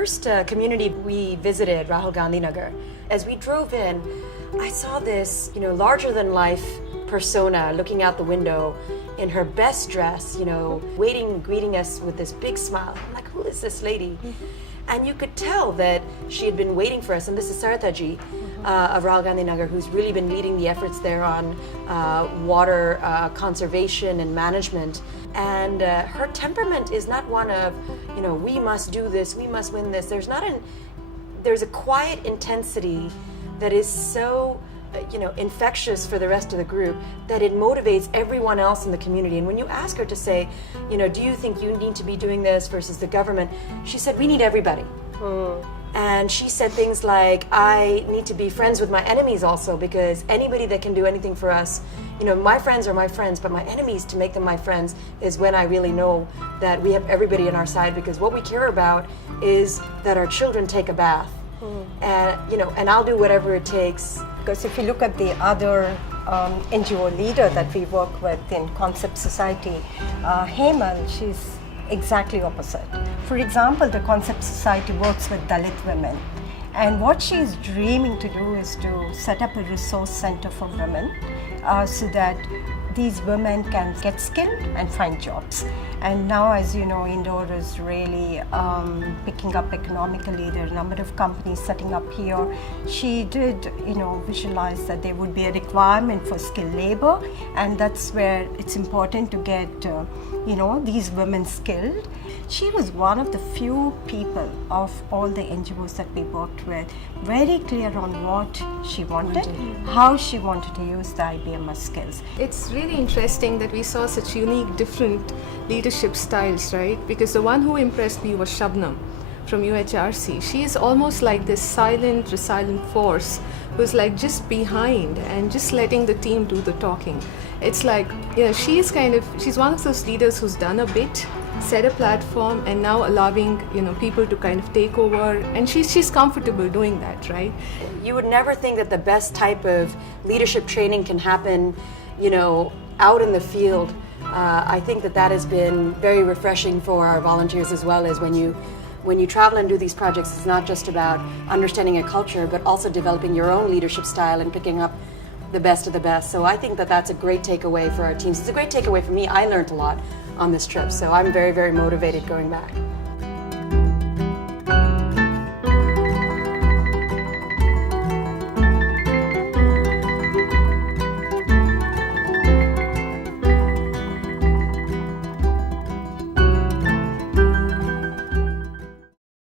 first community we visited, Rahul Gandhi Nagar, as we drove in, I saw this, larger than life persona looking out the window in her best dress, greeting us with this big smile. I'm like, who is this lady? And you could tell that she had been waiting for us. And this is Sarataji of Rahul Gandhi Nagar, who's really been leading the efforts there on water conservation and management. And her temperament is not one of, we must do this, we must win this. There's a quiet intensity that is so infectious for the rest of the group that it motivates everyone else in the community. And when you ask her to say, do you think you need to be doing this versus the government, she said, we need everybody. And she said things like, I need to be friends with my enemies also, because anybody that can do anything for us, my friends are my friends, but my enemies, to make them my friends, is when I really know that we have everybody on our side, because what we care about is that our children take a bath. And I'll do whatever it takes. Because if you look at the other NGO leader that we work with in Concept Society, Hemal, she's exactly opposite. For example, the Concept Society works with Dalit women. And what she's dreaming to do is to set up a resource center for women so that these women can get skilled and find jobs. And now, as you know, Indore is really picking up economically. There are a number of companies setting up here. She did, visualize that there would be a requirement for skilled labor, and that's where it's important to get, these women skilled. She was one of the few people of all the NGOs that we worked with, very clear on what she wanted, how she wanted to use the IBM skills. It's really interesting that we saw such unique, different leadership styles, right? Because the one who impressed me was Shabnam from UHRC. She is almost like this silent, resilient force who's like just behind and just letting the team do the talking. It's like, she's one of those leaders who's done a bit, set a platform, and now allowing people to kind of take over, and she's comfortable doing that, right? You would never think that the best type of leadership training can happen, out in the field. I think that has been very refreshing for our volunteers, as well as when you travel and do these projects, it's not just about understanding a culture, but also developing your own leadership style and picking up the best of the best. So I think that that's a great takeaway for our teams. It's a great takeaway for me. I learned a lot on this trip, so I'm very, very motivated going back.